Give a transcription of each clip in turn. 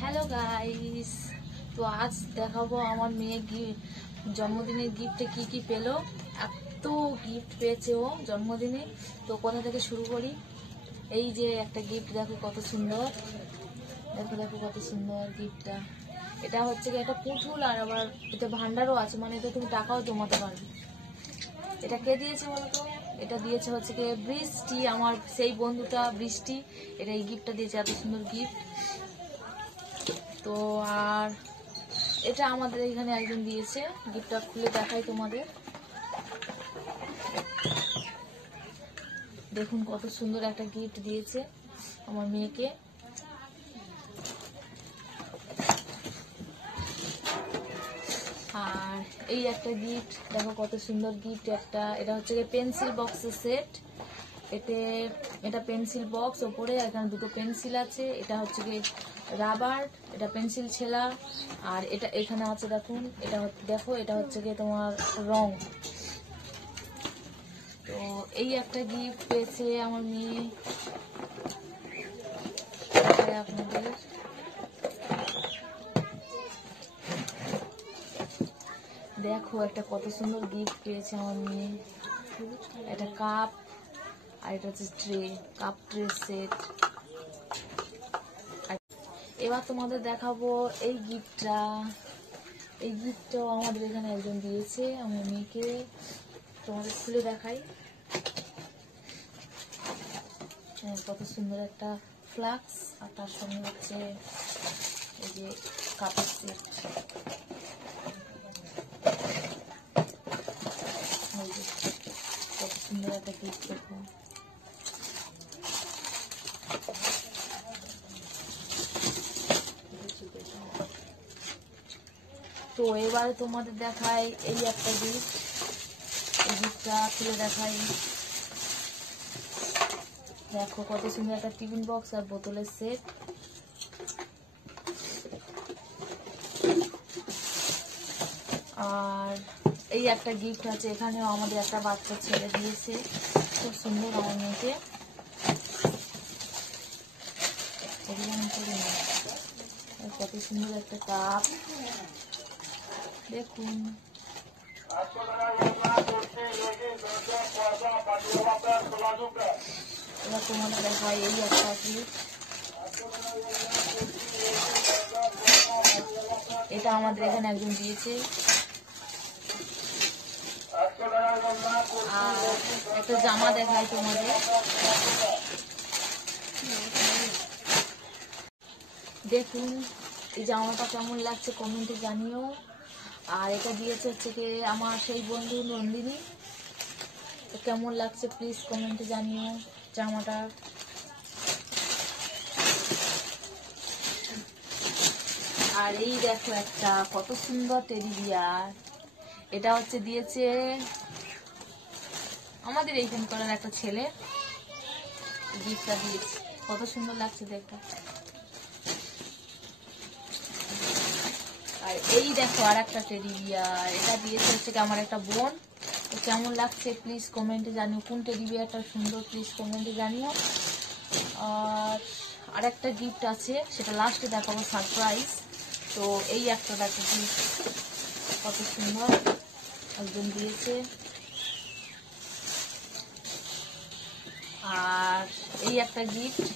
Hello guys, তো আজ দেখাবো আমার মেয়ে জন্মদিনের গিফটে কি কি পেলো। এত গিফট পেয়েছে ও জন্মদিনে। তো কোথা থেকে শুরু করি? এই যে একটা গিফট দেখো কত সুন্দর, দেখো দেখো কত সুন্দর গিফটটা। এটা হচ্ছে কি একটা পুতুল, আর আবার এটা ভান্ডারও আছে, মানে এটা তুমি টাকাও জমাতে পারবে। এটা কে দিয়েছে বলতো? এটা দিয়েছে হচ্ছে কি বৃষ্টি, আমার সেই বন্ধুটা বৃষ্টি। এটা এই গিফটটা দিয়েছে, এত সুন্দর গিফট। তো আর এটা আমাদের এখানে একজন দিয়েছে। গিফটটা খুলে দেখাই তোমাদের, দেখুন কত সুন্দর একটা গিফট দিয়েছে আমার মেয়েকে। আর এই একটা গিফট দেখো কত সুন্দর গিফট একটা। এটা হচ্ছে পেন্সিল বক্সের সেট। এটা পেন্সিল বক্স, ওপরে এখানে দুটো পেন্সিল আছে। এটা হচ্ছে কি রাবার, এটা পেন্সিল ছেলা। আর এটা এখানে আছে দেখুন, এটা দেখো এটা হচ্ছে কি তোমার রং। তো এই একটা গিফট পেয়েছে আমার মেয়ে। আপনাদের দেখো একটা কত সুন্দর গিফট পেয়েছে আমার মেয়ে। এটা কাপ, আর এটা হচ্ছে ট্রে, কাপ ট্রে সেট। এবার তোমাদের দেখাবো এই গিফটটা। এই গিফটটাও আমাদের এখানে একজন দিয়েছে আমার মেয়েকে। তোমাদের খুলে দেখাই, কত সুন্দর একটা ফ্লাক্স, আর তার সঙ্গে হচ্ছে এই যে কাপের সেট। কত সুন্দর একটা গিফট দেখুন। তো এবারে তোমাদের দেখাই এই একটা গিফট। এই গিফটটা খুলে দেখাই, দেখো কত সুন্দর একটা টিফিন বক্স আর বোতলের সেট। আর এই একটা গিফট আছে, এখানেও আমাদের একটা বাচ্চা ছেলে দিয়েছে, খুব সুন্দর আমার মেয়েকে। কত সুন্দর একটা কাপ দেখুন। এবার তোমাদের দেখায় এই একটা গিফট। এটা আমাদের এখানে একজন দিয়েছে। আর একটা জামা দেখাই তোমাদের, দেখুন এই জামাটা কেমন লাগছে কমেন্টে জানিও। আর এটা দিয়েছে হচ্ছে কি আমার সেই বন্ধু নন্দিনী। কেমন লাগছে প্লিজ কমেন্টে জানিও জামাটা। আর এই দেখো একটা কত সুন্দর টেডি বিয়ার। এটা হচ্ছে দিয়েছে আমাদের এইখানকার একটা ছেলে, গিফটটা দিয়েছে, কত সুন্দর লাগছে দেখো। আর এই দেখো আর একটা টেডি বিয়ার, এটা দিয়েছে হচ্ছে আমার একটা বোন। তো কেমন লাগছে প্লিজ কমেন্টে জানিও, কোন টেডি বিয়ারটা সুন্দর প্লিজ কমেন্টে জানিও। আর একটা গিফট আছে, সেটা লাস্টে দেখাবো, সারপ্রাইজ। তো এই একটা দেখো গিফট কত সুন্দর একজন দিয়েছে। আর এই একটা গিফট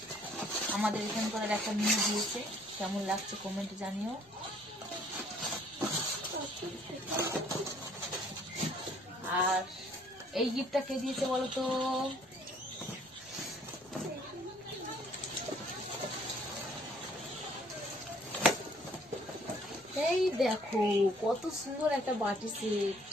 আমাদের এখানকার একটা মেয়ে দিয়েছে, কেমন লাগছে কমেন্টে জানিও। আর এই গিফটটা কে দিয়েছে বলো তো? এই দেখো কত সুন্দর একটা বাটি সেট।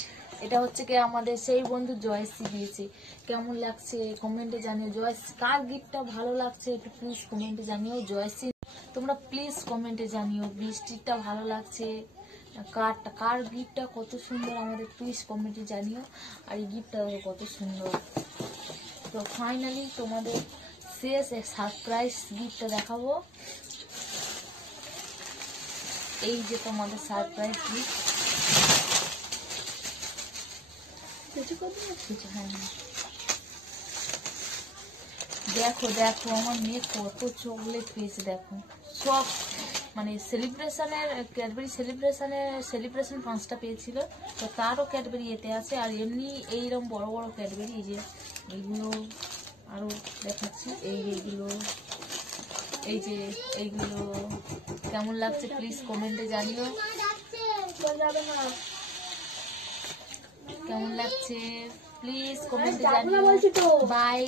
এটা হচ্ছে কি আমাদের সেই বন্ধু জয়শ্রী দিয়েছে, কেমন লাগছে কমেন্টে জানিও। জয়শ্রী কার গিফটটা ভালো লাগছে একটু প্লিজ কমেন্টে জানিও। জয়শ্রী তোমরা প্লিজ কমেন্টে জানিও বৃষ্টিটা ভালো লাগছে, কার গিফটটা কত সুন্দর আমাদের প্লিজ কমেন্টে জানিও। আর এই গিফটটা কত সুন্দর। তো ফাইনালি তোমাদের শেষ সারপ্রাইজ গিফটটা দেখাবো। এই যে তোমাদের সারপ্রাইজ গিফট। দেখো দেখো আমার মেয়ে কত চকলেট পেয়েছে, দেখো সব মানে ক্যাডবেরি সেলিব্রেশন 5টা পেয়েছিল, তো তারও ক্যাডবেরি এতে আছে। আর এমনি এইরকম বড় বড় ক্যাডবেরি, এই যে এইগুলো আরও দেখাচ্ছি, এইগুলো কেমন লাগছে প্লিজ কমেন্টে জানিও, কেমন লাগছে প্লিজ কমেন্টে জানিও। বাই,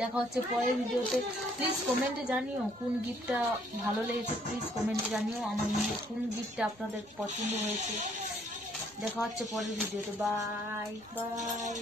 দেখা হচ্ছে পরের ভিডিওতে। প্লিজ কমেন্টে জানিও কোন গিফটটা ভালো লেগেছে, প্লিজ কমেন্টে জানিও আমার কোন গিফটটা আপনাদের পছন্দ হয়েছে। দেখা হচ্ছে পরের ভিডিওতে। Bye bye.